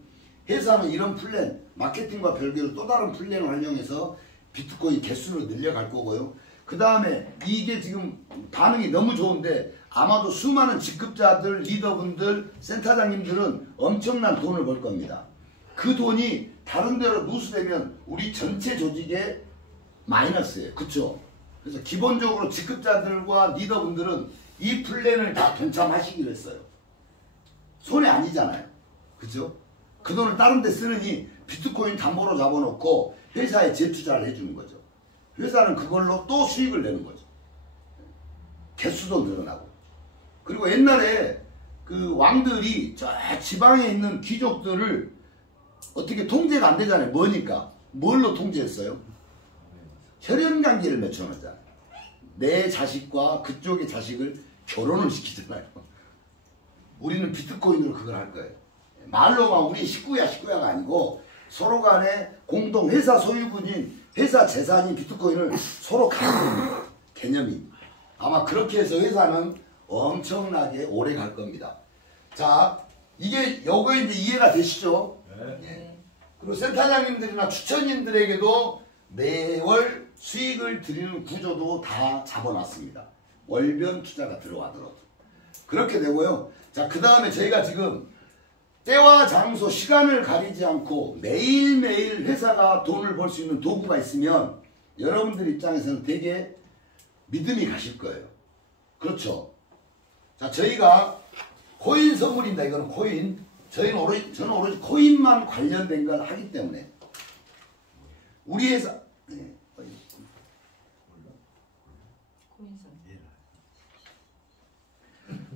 회사는 이런 플랜, 마케팅과 별개로 또 다른 플랜을 활용해서 비트코인 개수를 늘려갈 거고요. 그 다음에 이게 지금 반응이 너무 좋은데 아마도 수많은 직급자들, 리더분들, 센터장님들은 엄청난 돈을 벌 겁니다. 그 돈이 다른 데로 누수되면 우리 전체 조직에 마이너스예요. 그쵸? 그래서 기본적으로 직급자들과 리더분들은 이 플랜을 다 동참하시기로 했어요. 손해 아니잖아요. 그죠? 그 돈을 다른 데 쓰느니 비트코인 담보로 잡아놓고 회사에 재투자를 해주는 거죠. 회사는 그걸로 또 수익을 내는 거죠. 개수도 늘어나고. 그리고 옛날에 그 왕들이 저 지방에 있는 귀족들을 어떻게 통제가 안 되잖아요. 뭐니까? 뭘로 통제했어요? 혈연관계를 맺혀놨잖아요. 내 자식과 그쪽의 자식을 결혼을 시키잖아요. 우리는 비트코인으로 그걸 할 거예요. 말로만 우리 식구야가 아니고 서로 간에 공동 회사 소유분인 회사 재산인 비트코인을 서로 갖는 개념이. 아마 그렇게 해서 회사는 엄청나게 오래 갈 겁니다. 자, 이게 요거 이제 이해가 되시죠? 네. 그리고 센터장님들이나 추천인들에게도 매월 수익을 드리는 구조도 다 잡아놨습니다. 월변 투자가 들어가더라도. 그렇게 되고요. 자, 그 다음에 저희가 지금 때와 장소, 시간을 가리지 않고 매일매일 회사가 돈을 벌 수 있는 도구가 있으면 여러분들 입장에서는 되게 믿음이 가실 거예요. 그렇죠? 자, 저희가 코인 선물입니다. 이거는 코인. 저는 오로지 코인만 관련된 걸 하기 때문에 우리 회사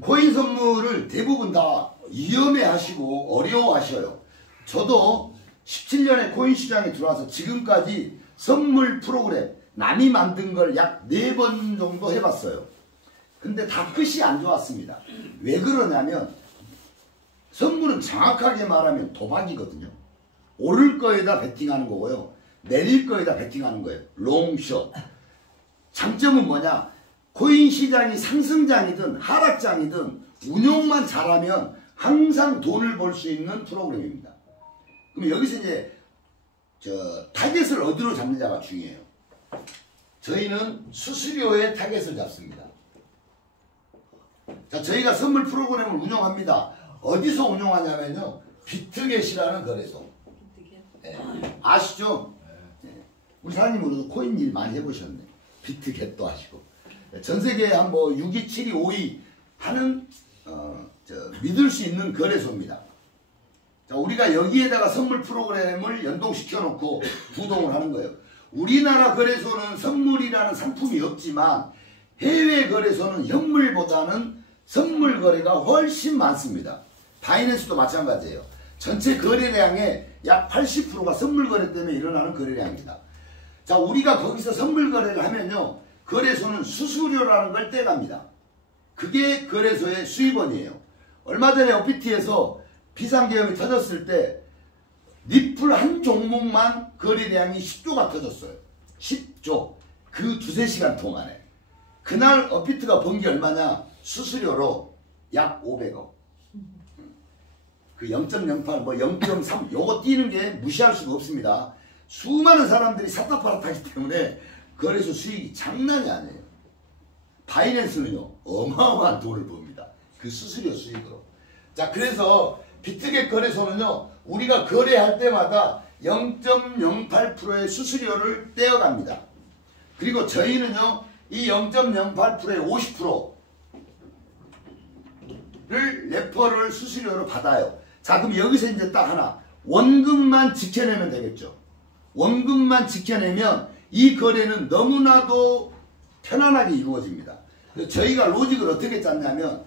코인 선물을 대부분 다 위험해하시고 어려워하셔요. 저도 17년에 코인 시장에 들어와서 지금까지 선물 프로그램 남이 만든 걸 약 4번 정도 해봤어요. 근데 다 끝이 안 좋았습니다. 왜 그러냐면 선물은 정확하게 말하면 도박이거든요. 오를 거에다 베팅하는 거고요. 내릴 거에다 베팅하는 거예요. 롱숏. 장점은 뭐냐? 코인 시장이 상승장이든 하락장이든 운용만 잘하면 항상 돈을 벌 수 있는 프로그램입니다. 그럼 여기서 이제 타겟을 어디로 잡느냐가 중요해요. 저희는 수수료의 타겟을 잡습니다. 자, 저희가 선물 프로그램을 운영합니다. 어디서 운용하냐면요. 비트겟이라는 거래소. 예. 아시죠? 예. 우리 사장님 우리도 코인 일 많이 해보셨네. 비트겟도 하시고. 전 세계에 한 뭐 6위, 7위, 5위 하는 믿을 수 있는 거래소입니다. 자, 우리가 여기에다가 선물 프로그램을 연동시켜 놓고 구동을 하는 거예요. 우리나라 거래소는 선물이라는 상품이 없지만 해외 거래소는 현물보다는 선물 거래가 훨씬 많습니다. 바이낸스도 마찬가지예요. 전체 거래량의 약 80%가 선물 거래 때문에 일어나는 거래량입니다. 자, 우리가 거기서 선물 거래를 하면요. 거래소는 수수료라는 걸 떼갑니다. 그게 거래소의 수입원이에요. 얼마 전에 OPT에서 비상계엄이 터졌을 때 니플 한 종목만 거래량이 10조가 터졌어요. 10조. 그 두세 시간 동안에. 그날 OPT가 번 게 얼마냐? 수수료로 약 500억. 그 0.08, 뭐 0.3 요거 뛰는 게 무시할 수가 없습니다. 수많은 사람들이 샀다 팔았다 하기 때문에 거래소 수익이 장난이 아니에요. 바이낸스는요 어마어마한 돈을 법니다. 그 수수료 수익으로. 자, 그래서 비트겟 거래소는요 우리가 거래할 때마다 0.08%의 수수료를 떼어갑니다. 그리고 저희는요 이 0.08%의 50%를 레퍼럴 수수료로 받아요. 자, 그럼 여기서 이제 딱 하나 원금만 지켜내면 되겠죠. 원금만 지켜내면 이 거래는 너무나도 편안하게 이루어집니다. 저희가 로직을 어떻게 짰냐면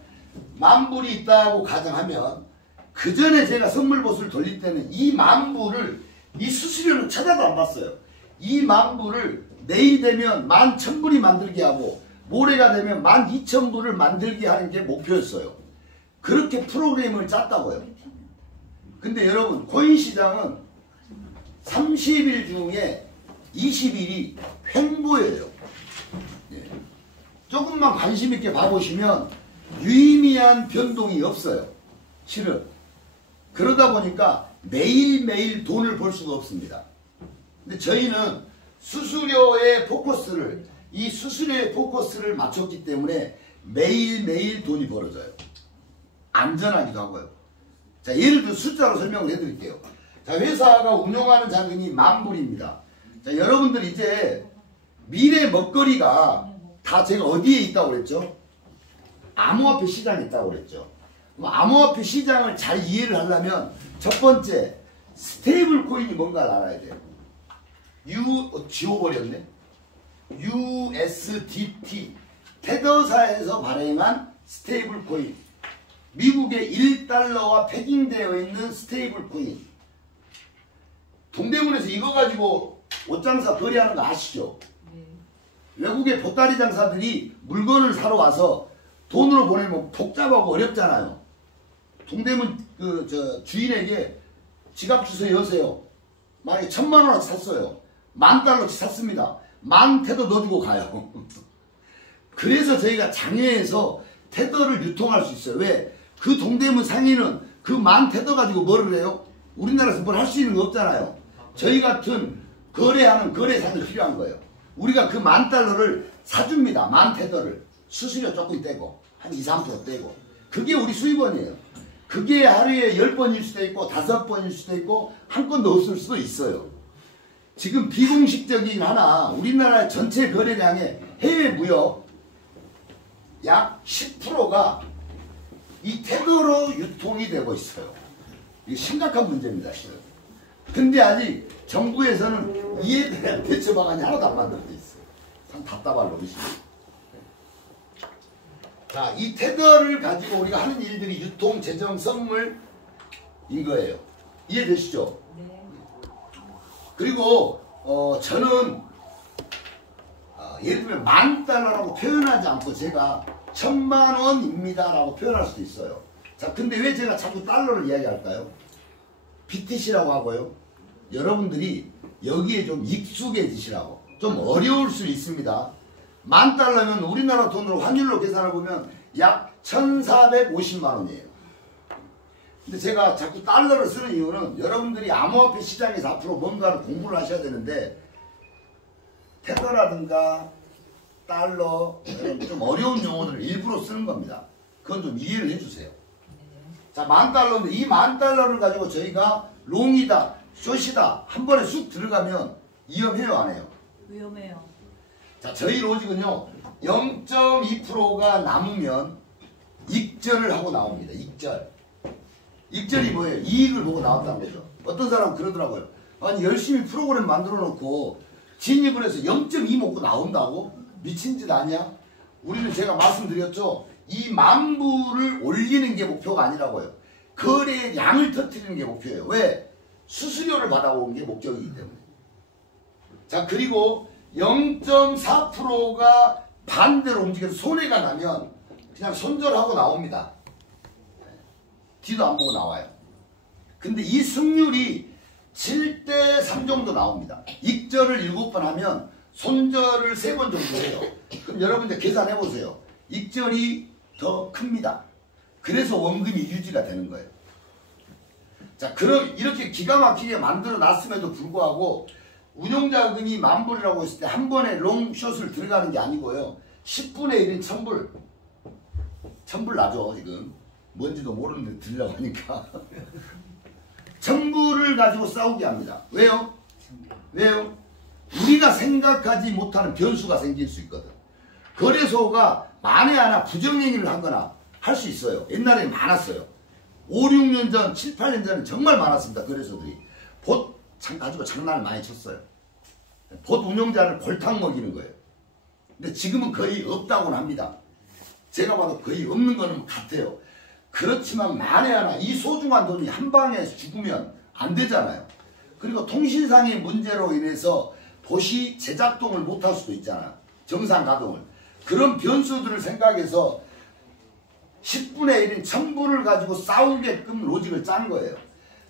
만불이 있다고 가정하면 그 전에 제가 선물보수를 돌릴 때는 이 만불을 이 수수료는 찾아도 안 봤어요. 이 만불을 내일 되면 11,000불이 만들게 하고 모레가 되면 12,000불을 만들게 하는 게 목표였어요. 그렇게 프로그램을 짰다고요. 근데 여러분 코인 시장은 30일 중에 20일이 횡보예요. 예. 조금만 관심 있게 봐보시면 유의미한 변동이 없어요. 실은. 그러다 보니까 매일매일 돈을 벌 수가 없습니다. 근데 저희는 수수료의 포커스를 이 수수료의 포커스를 맞췄기 때문에 매일매일 돈이 벌어져요. 안전하기도 하고요. 자, 예를 들어 숫자로 설명을 해드릴게요. 자, 회사가 운영하는 자금이 10,000불입니다. 자, 여러분들 이제 미래 먹거리가 다 제가 어디에 있다고 그랬죠? 암호화폐 시장에 있다고 그랬죠. 그럼 암호화폐 시장을 잘 이해를 하려면 첫 번째 스테이블 코인이 뭔가를 알아야 돼요. 지워버렸네. USDT 테더사에서 발행한 스테이블 코인. 미국의 1달러와 패깅되어 있는 스테이블 코인. 동대문에서 이거 가지고 옷장사 거래하는 거 아시죠? 외국의 보따리 장사들이 물건을 사러 와서 돈으로 보내면 복잡하고 어렵잖아요. 동대문 주인에게 지갑 주소 여세요. 만약에 1,000,000원어치 샀어요. 10,000달러치 샀습니다. 10,000테더 넣어주고 가요. 그래서 저희가 장외에서 테더를 유통할 수 있어요. 왜? 그 동대문 상인은 그 10,000테더 가지고 뭐를 해요? 우리나라에서 뭘 할 수 있는 거 없잖아요. 저희 같은 거래하는 거래사들이 필요한 거예요. 우리가 그 10,000달러를 사줍니다. 10,000테더를. 수수료 조금 떼고 한 2~3% 떼고. 그게 우리 수입원이에요. 그게 하루에 10번일 수도 있고 5번일 수도 있고 한 건도 없을 수도 있어요. 지금 비공식적인 하나 우리나라 전체 거래량의 해외 무역 약 10%가 이 테더로 유통이 되고 있어요. 이게 심각한 문제입니다, 실은. 근데 아직 정부에서는 이에 대한 대처 방안이 하나도 안 만들어져 있어요. 참 답답할 노릇이죠. 자, 이 테더를 가지고 우리가 하는 일들이 유통, 재정, 선물인 거예요. 이해되시죠? 네. 그리고 저는 예를 들면 10,000달러라고 표현하지 않고 제가 1,000,000원입니다 라고 표현할 수도 있어요. 자, 근데 왜 제가 자꾸 달러를 이야기할까요? BTC라고 하고요. 여러분들이 여기에 좀 익숙해지시라고. 좀 어려울 수 있습니다. 10,000달러면 우리나라 돈으로 환율로 계산을 보면 약 1,450만원이에요. 근데 제가 자꾸 달러를 쓰는 이유는 여러분들이 암호화폐 시장에서 앞으로 뭔가를 공부를 하셔야 되는데 테더라든가 달러 이런 좀 어려운 용어들을 일부러 쓰는 겁니다. 그건 좀 이해를 해주세요. 자, $10,000인데 이 $10,000를 가지고 저희가 롱이다, 숏이다 한 번에 쑥 들어가면 위험해요, 안 해요? 위험해요. 자, 저희 로직은요 0.2%가 남으면 익절을 하고 나옵니다. 익절. 익절이 뭐예요? 이익을 보고 나왔다는 거죠. 어떤 사람은 그러더라고요. 아니 열심히 프로그램 만들어 놓고 진입을 해서 0.2 먹고 나온다고? 미친 짓 아니야? 우리는 제가 말씀드렸죠. 이 만부를 올리는 게 목표가 아니라고요. 거래의 양을 터뜨리는 게 목표예요. 왜? 수수료를 받아오는 게 목적이기 때문에. 자, 그리고 0.4%가 반대로 움직여서 손해가 나면 그냥 손절하고 나옵니다. 뒤도 안 보고 나와요. 근데 이 승률이 7대3 정도 나옵니다. 익절을 7번 하면 손절을 3번 정도 해요. 그럼 여러분들 계산해 보세요. 익절이 더 큽니다. 그래서 원금이 유지가 되는 거예요. 자, 그럼 이렇게 기가 막히게 만들어 놨음에도 불구하고 운용자금이 10,000불이라고 했을 때 한 번에 롱숏을 들어가는 게 아니고요. 10분의 1인 1,000불. 1,000불 나죠, 지금. 뭔지도 모르는데 들려고 하니까. 1,000불을 가지고 싸우게 합니다. 왜요? 왜요? 우리가 생각하지 못하는 변수가 생길 수 있거든. 거래소가 만에 하나 부정행위를 하거나 할 수 있어요. 옛날에 많았어요. 5, 6년 전, 7, 8년 전에 정말 많았습니다. 거래소들이. 봇 가지고 장난을 많이 쳤어요. 봇 운영자를 골탕 먹이는 거예요. 근데 지금은 거의 없다고는 합니다. 제가 봐도 거의 없는 거는 같아요. 그렇지만 만에 하나 이 소중한 돈이 한 방에 죽으면 안 되잖아요. 그리고 통신상의 문제로 인해서 봇이 재작동을 못할 수도 있잖아요. 정상 가동을. 그런 변수들을 생각해서 10분의 1인 1,000불을 가지고 싸우게끔 로직을 짠 거예요.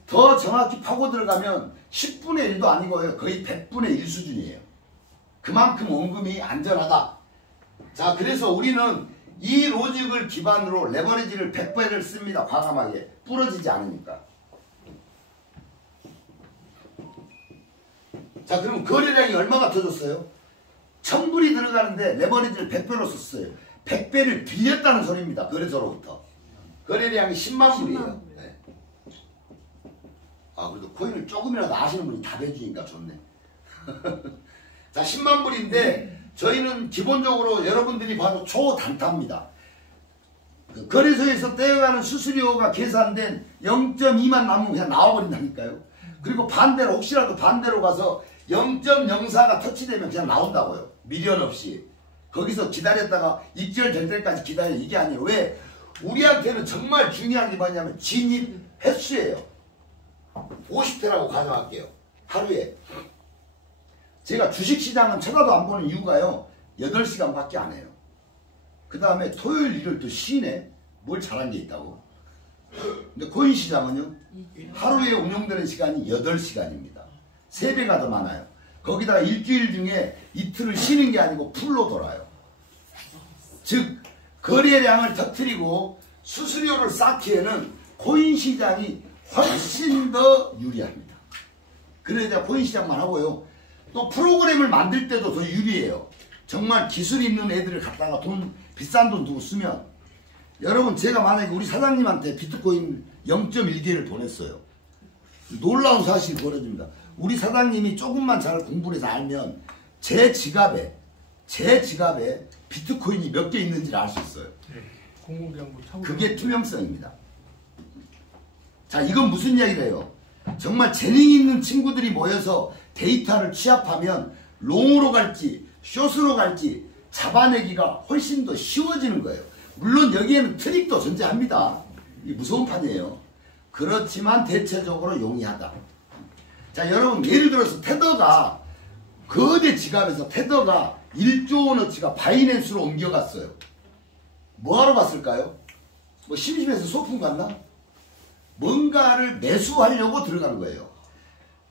더 정확히 파고 들어가면 10분의 1도 아니고요. 거의 100분의 1 수준이에요. 그만큼 원금이 안전하다. 자, 그래서 우리는 이 로직을 기반으로 레버리지를 100배를 씁니다. 과감하게. 부러지지 않으니까. 자, 그럼 거래량이 얼마가 터졌어요? 1,000불이 들어가는데 레버리지를 100배로 썼어요. 100배를 빌렸다는 소리입니다. 거래소로부터. 거래량이 10만 불이에요. 네. 아, 그래도 코인을 조금이라도 아시는 분이 답 해주니까 좋네. 자, 10만 불인데 저희는 기본적으로 여러분들이 봐도 초단타입니다. 그 거래소에서 떼어가는 수수료가 계산된 0.2만 남으면 그냥 나와버린다니까요. 그리고 반대로 혹시라도 반대로 가서 0.04가 터치되면 그냥 나온다고요. 미련 없이. 거기서 기다렸다가 익절될 때까지 기다려. 이게 아니에요. 왜? 우리한테는 정말 중요한 게 뭐냐면 진입 횟수예요. 50회라고 가정할게요. 하루에. 제가 주식시장은 쳐다도 안 보는 이유가요. 8시간밖에 안 해요. 그 다음에 토요일 일요일 또 쉬네. 뭘 잘한 게 있다고. 근데 코인 시장은요. 하루에 운영되는 시간이 8시간입니다. 3배가 더 많아요. 거기다가 일주일 중에 이틀을 쉬는 게 아니고 풀로 돌아요. 즉 거래량을 터뜨리고 수수료를 쌓기에는 코인 시장이 훨씬 더 유리합니다. 그래야 코인 시장만 하고요. 또 프로그램을 만들 때도 더 유리해요. 정말 기술 있는 애들을 갖다가 비싼 돈 두고 쓰면 여러분 제가 만약에 우리 사장님한테 비트코인 0.1개를 보냈어요. 놀라운 사실이 벌어집니다. 우리 사장님이 조금만 잘 공부를 해서 알면 제 지갑에 비트코인이 몇 개 있는지를 알 수 있어요. 그게 투명성입니다. 자, 이건 무슨 이야기래요? 정말 재능 있는 친구들이 모여서 데이터를 취합하면 롱으로 갈지 숏으로 갈지 잡아내기가 훨씬 더 쉬워지는 거예요. 물론 여기에는 트릭도 존재합니다. 이 무서운 판이에요. 그렇지만 대체적으로 용이하다. 자, 여러분 예를 들어서 테더가 거대 지갑에서 테더가 1조 원어치가 바이낸스로 옮겨갔어요. 뭐하러 갔을까요? 뭐 심심해서 소풍 갔나? 뭔가를 매수하려고 들어간 거예요.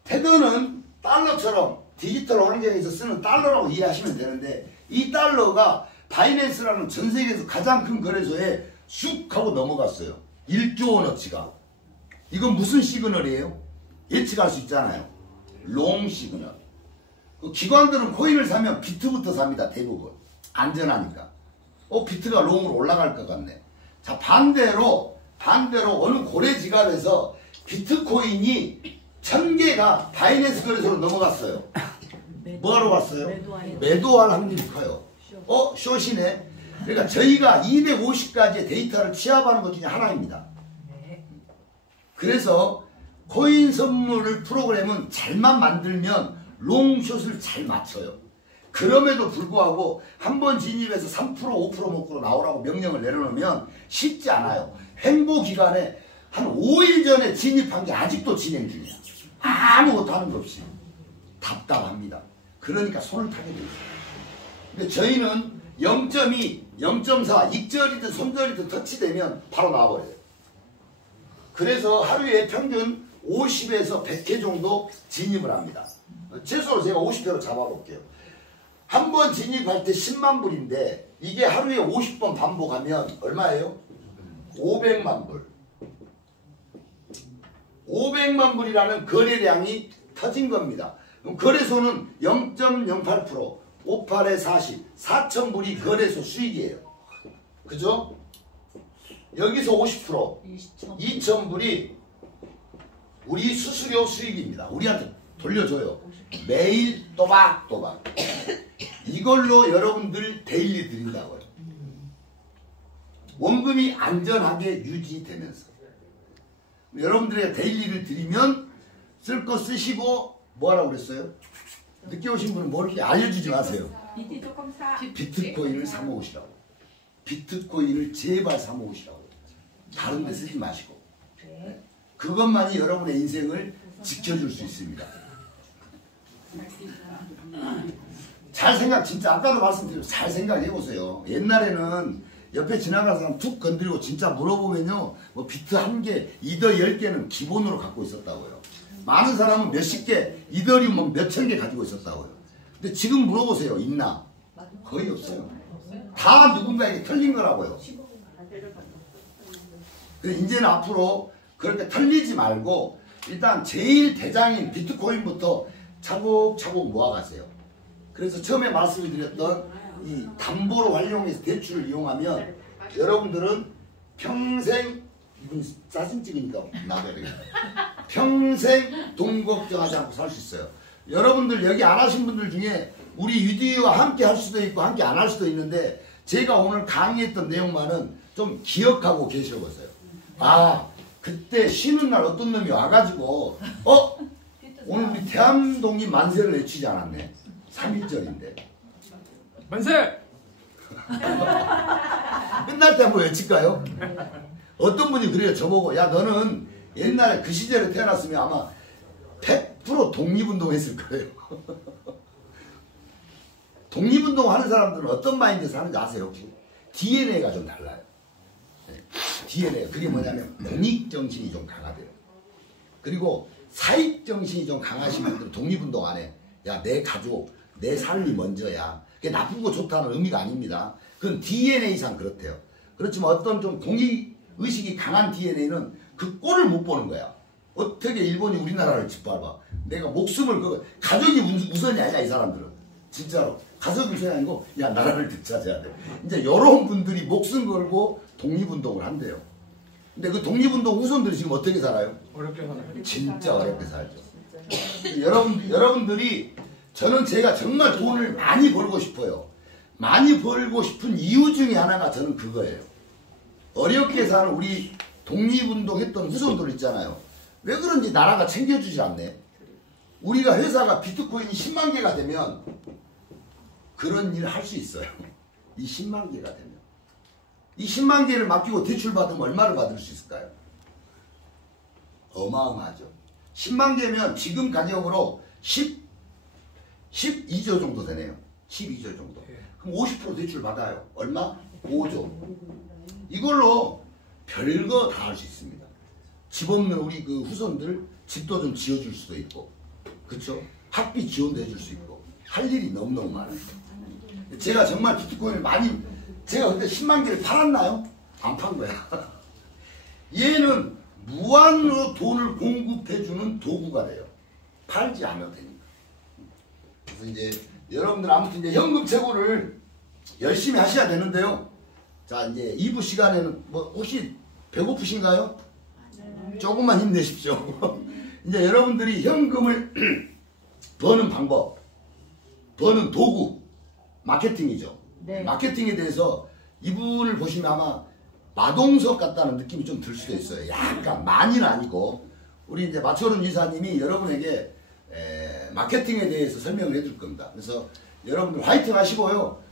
테더는 달러처럼 디지털 환경에서 쓰는 달러라고 이해하시면 되는데 이 달러가 바이낸스라는 전 세계에서 가장 큰 거래소에 쑥 하고 넘어갔어요. 1조 원어치가. 이건 무슨 시그널이에요? 예측할 수 있잖아요. 롱 시그널. 기관들은 코인을 사면 비트부터 삽니다. 대부분. 안전하니까. 비트가 롱으로 올라갈 것 같네. 자, 반대로 반대로 어느 고래 지갑에서 비트코인이 1000개가 바이낸스 거래소로 넘어갔어요. 뭐하러 갔어요? 매도할 확률이 커요. 숏이네. 그러니까 저희가 250가지의 데이터를 취합하는 것 중에 하나입니다. 그래서 코인 선물 프로그램은 잘만 만들면 롱숏을 잘 맞춰요. 그럼에도 불구하고 한 번 진입해서 3% 5% 먹고 나오라고 명령을 내려놓으면 쉽지 않아요. 횡보 기간에 한 5일 전에 진입한 게 아직도 진행 중이야. 아무것도 하는 거 없이. 답답합니다. 그러니까 손을 타게 돼요. 근데 저희는 0.2, 0.4 익절이든 손절이든 터치되면 바로 나와버려요. 그래서 하루에 평균 50에서 100회 정도 진입을 합니다. 최소로 제가 50회로 잡아볼게요. 한 번 진입할 때 10만 불인데 이게 하루에 50번 반복하면 얼마예요? 500만 불. 500만 불이라는 거래량이 터진 겁니다. 그럼 거래소는 0.08%, 58에 40, 4,000불이 거래소 수익이에요. 그죠? 여기서 50%, 2,000불이 우리 수수료 수익입니다. 우리한테 돌려줘요. 매일 또박또박. 이걸로 여러분들 데일리 드린다고요. 원금이 안전하게 유지되면서. 여러분들에게 데일리를 드리면 쓸 거 쓰시고 뭐하라고 그랬어요? 늦게 오신 분은 뭐 이렇게 알려주지 마세요. 비트코인을 사모으시라고. 비트코인을 제발 사모으시라고. 다른 데 쓰지 마시고. 그것만이 여러분의 인생을 지켜줄 수 있습니다. 잘 생각, 진짜 아까도 말씀드렸죠. 잘 생각해보세요. 옛날에는 옆에 지나가는 사람 툭 건드리고 진짜 물어보면요. 뭐 비트 1개, 이더 10개는 기본으로 갖고 있었다고요. 많은 사람은 몇십 개, 이더리움 뭐 몇천 개 가지고 있었다고요. 근데 지금 물어보세요. 있나? 거의 없어요. 다 누군가에게 털린 거라고요. 이제는 앞으로 그렇게 털리지 말고 일단 제일 대장인 비트코인부터 차곡차곡 모아가세요. 그래서 처음에 말씀을 드렸던 이 담보로 활용해서 대출을 이용하면 여러분들은 평생, 이분 사진 찍으니까 나가야 되겠다. 평생 돈 걱정하지 않고 살 수 있어요. 여러분들 여기 안 하신 분들 중에 우리 유디와 함께 할 수도 있고 함께 안 할 수도 있는데 제가 오늘 강의했던 내용만은 좀 기억하고 계셔보세요. 아, 그때 쉬는 날 어떤 놈이 와가지고 오늘 우리 대한독립 만세를 외치지 않았네. 3.1절인데 만세! 끝날 때 한번 외칠까요? 어떤 분이 그래요. 저보고 야 너는 옛날에 그 시절에 태어났으면 아마 100% 독립운동 했을 거예요. 독립운동 하는 사람들은 어떤 마인드에서 하는지 아세요 혹시? DNA가 좀 달라요. DNA 그게 뭐냐면 공익정신이 좀 강하대요. 그리고 사익정신이 좀 강하신 분들은 독립운동 안 해. 야 내 가족 내 삶이 먼저야. 그게 나쁘고 좋다는 의미가 아닙니다. 그건 DNA상 그렇대요. 그렇지만 어떤 좀 공익의식이 강한 DNA는 그 꼴을 못 보는 거야. 어떻게 일본이 우리나라를 짓밟아. 내가 목숨을 가족이 우선이 아니야 이 사람들은. 진짜로 가족이 우선이 아니고 야 나라를 되찾아야 돼. 이제 이런 분들이 목숨 걸고 독립운동을 한대요. 근데 그 독립운동 후손들이 지금 어떻게 살아요? 어렵게 살아요. 진짜 어렵게 살죠. 여러분들이 저는 제가 정말 돈을 많이 벌고 싶어요. 많이 벌고 싶은 이유 중에 하나가 저는 그거예요. 어렵게 사는 우리 독립운동 했던 후손들 있잖아요. 왜 그런지 나라가 챙겨주지 않네. 우리가 회사가 비트코인이 10만 개가 되면 그런 일을 할 수 있어요. 이 10만 개가 되면. 이 10만 개를 맡기고 대출 받으면 얼마를 받을 수 있을까요? 어마어마하죠. 10만 개면 지금 가격으로 12조 정도 되네요. 12조 정도. 그럼 50% 대출 받아요. 얼마? 5조. 이걸로 별거 다 할 수 있습니다. 집 없는 우리 그 후손들 집도 좀 지어줄 수도 있고, 그쵸? 학비 지원도 해줄 수 있고, 할 일이 너무너무 많아요. 제가 정말 비트코인을 많이, 제가 그때 10만 개를 팔았나요? 안 판 거야. 얘는 무한으로 돈을 공급해주는 도구가 돼요. 팔지 않아도 되니까. 그래서 이제 여러분들 아무튼 이제 현금 채굴을 열심히 하셔야 되는데요. 자, 이제 2부 시간에는 뭐 혹시 배고프신가요? 조금만 힘내십시오. 이제 여러분들이 현금을 버는 방법, 버는 도구, 마케팅이죠. 네. 마케팅에 대해서 이분을 보시면 아마 마동석 같다는 느낌이 좀 들 수도 있어요. 약간 많이는 아니고 우리 이제 마철은 이사님이 여러분에게 마케팅에 대해서 설명을 해줄 겁니다. 그래서 여러분들 화이팅 하시고요.